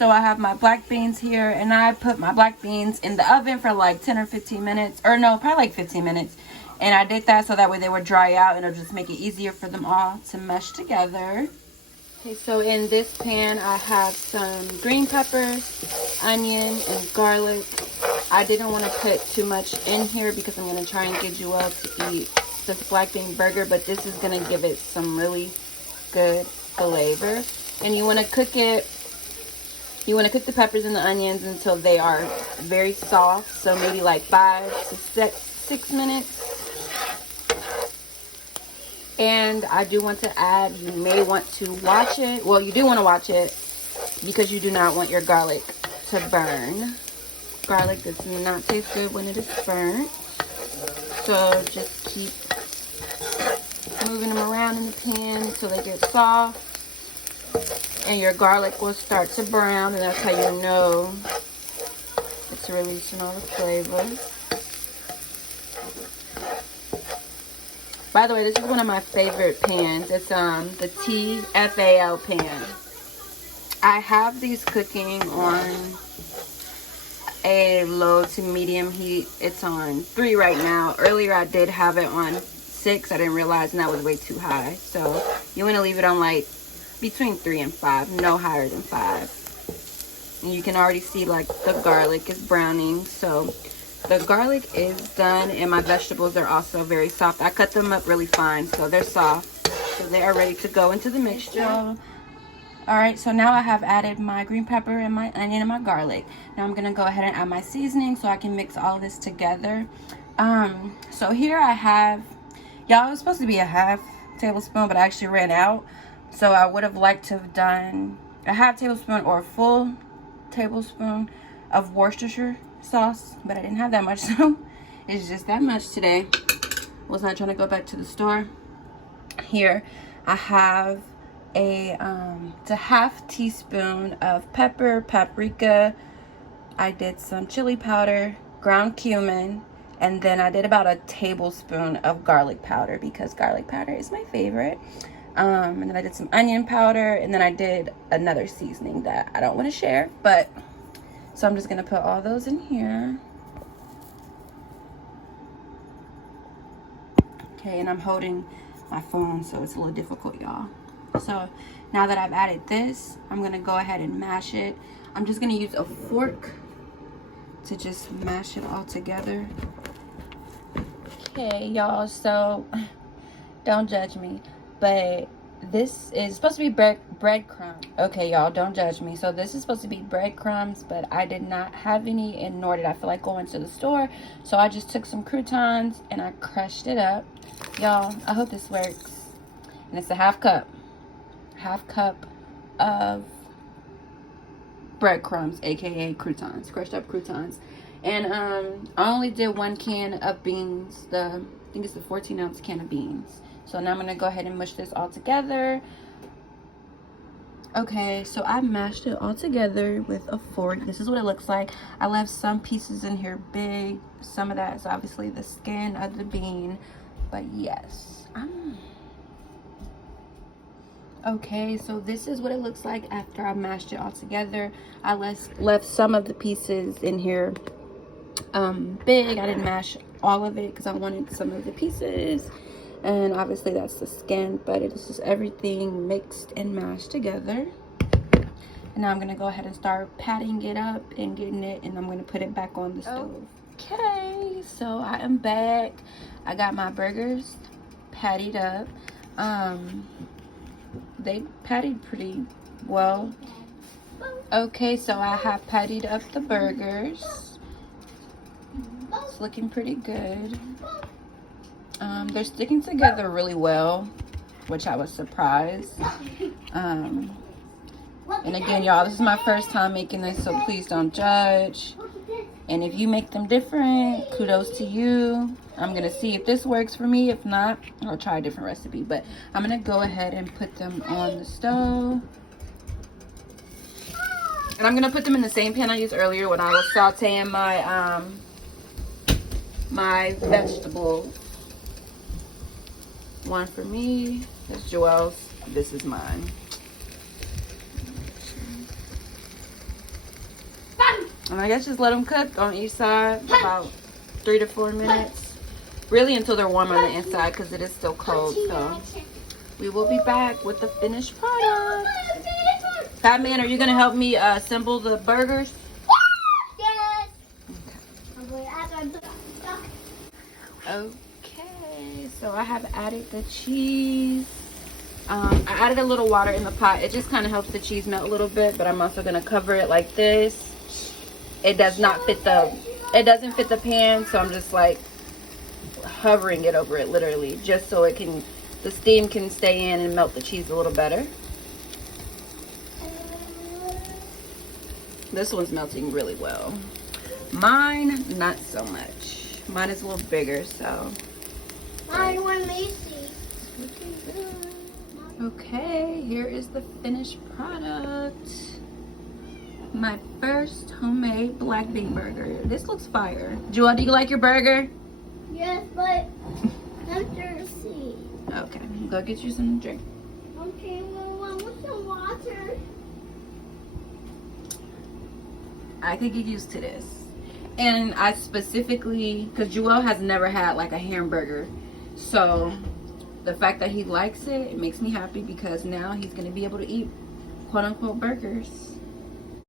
So I have my black beans here, and I put my black beans in the oven for like 10 or 15 minutes, or no, probably like 15 minutes. And I did that so that way they would dry out, and it'll just make it easier for them all to mesh together. Okay, so in this pan I have some green peppers, onion, and garlic. I didn't want to put too much in here because I'm going to try and get Joelle to eat this black bean burger, but this is going to give it some really good flavor. And you want to cook it, you want to cook the peppers and the onions until they are very soft, so maybe like 5 to 6 minutes. And I do want to add, you may want to watch it. Well, you do want to watch it because you do not want your garlic to burn. Garlic does not taste good when it is burnt. So just keep moving them around in the pan until they get soft. And your garlic will start to brown, and that's how you know it's releasing all the flavor. By the way, this is one of my favorite pans. It's the TFAL pan. I have these cooking on a low to medium heat. It's on 3 right now. Earlier I did have it on 6. I didn't realize, and that was way too high. So you want to leave it on like between 3 and 5, no higher than 5. And you can already see like the garlic is browning. So the garlic is done, and my vegetables are also very soft. I cut them up really fine, so they're soft. So they are ready to go into the mixture. Alright, so now I have added my green pepper and my onion and my garlic. Now I'm going to go ahead and add my seasoning so I can mix all of this together. So here I have, y'all, it was supposed to be a half tablespoon, but I actually ran out. So I would have liked to have done a half tablespoon or a full tablespoon of Worcestershire sauce, but I didn't have that much, so it's just that much today. Was not trying to go back to the store. Here I have it's a half teaspoon of paprika. I did some chili powder, ground cumin, and then I did about a tablespoon of garlic powder because garlic powder is my favorite. And then I did some onion powder, and then I did another seasoning that I don't want to share, but so I'm just going to put all those in here. Okay, and I'm holding my phone, so it's a little difficult, y'all. So now that I've added this, I'm going to go ahead and mash it. I'm just going to use a fork to just mash it all together. Okay, y'all, so don't judge me, but this is supposed to be breadcrumbs. Okay, y'all, don't judge me. So this is supposed to be breadcrumbs, but I did not have any, and nor did I feel like going to the store. So I just took some croutons and I crushed it up. Y'all, I hope this works. And it's a half cup of breadcrumbs, aka croutons, crushed up croutons. And I only did 1 can of beans. I think it's the 14-ounce can of beans. So now I'm going to go ahead and mush this all together. Okay, so I mashed it all together with a fork. This is what it looks like. I left some pieces in here big. Some of that is obviously the skin of the bean. But yes. Okay, so this is what it looks like after I mashed it all together. I left some of the pieces in here big. I didn't mash all of it because I wanted some of the pieces. And obviously that's the skin, but it's just everything mixed and mashed together. And now I'm going to go ahead and start patting it up and getting it, and I'm going to put it back on the stove. Okay, so I am back. I got my burgers pattied up. They patted pretty well. Okay, so I have pattied up the burgers. It's looking pretty good. They're sticking together really well, which I was surprised. And again, y'all, this is my first time making this, so please don't judge. And if you make them different, kudos to you. I'm going to see if this works for me. If not, I'll try a different recipe. But I'm going to go ahead and put them on the stove. And I'm going to put them in the same pan I used earlier when I was sauteing my, my vegetables. One for me. That's Joelle's. This is mine. And I guess just let them cook on each side about 3 to 4 minutes. Really until they're warm on the inside because it is still cold. So we will be back with the finished product. Fat Man, are you going to help me assemble the burgers? Yes. Okay, so I have added the cheese. I added a little water in the pot. It just kind of helps the cheese melt a little bit, but I'm also going to cover it like this. It doesn't fit the pan, so I'm just like hovering it over it literally, just so the steam can stay in and melt the cheese a little better. This one's melting really well. Mine, not so much. Mine is a little bigger, so. I want Macy. Okay, here is the finished product. My first homemade black bean burger. This looks fire. Jewel, do you like your burger? Yes, but I'm thirsty. Okay, go get you some drink. Okay, well, I want some water. I could get used to this. And I specifically, because Jewel has never had like a hamburger. So the fact that he likes it, it makes me happy because now he's going to be able to eat quote unquote burgers.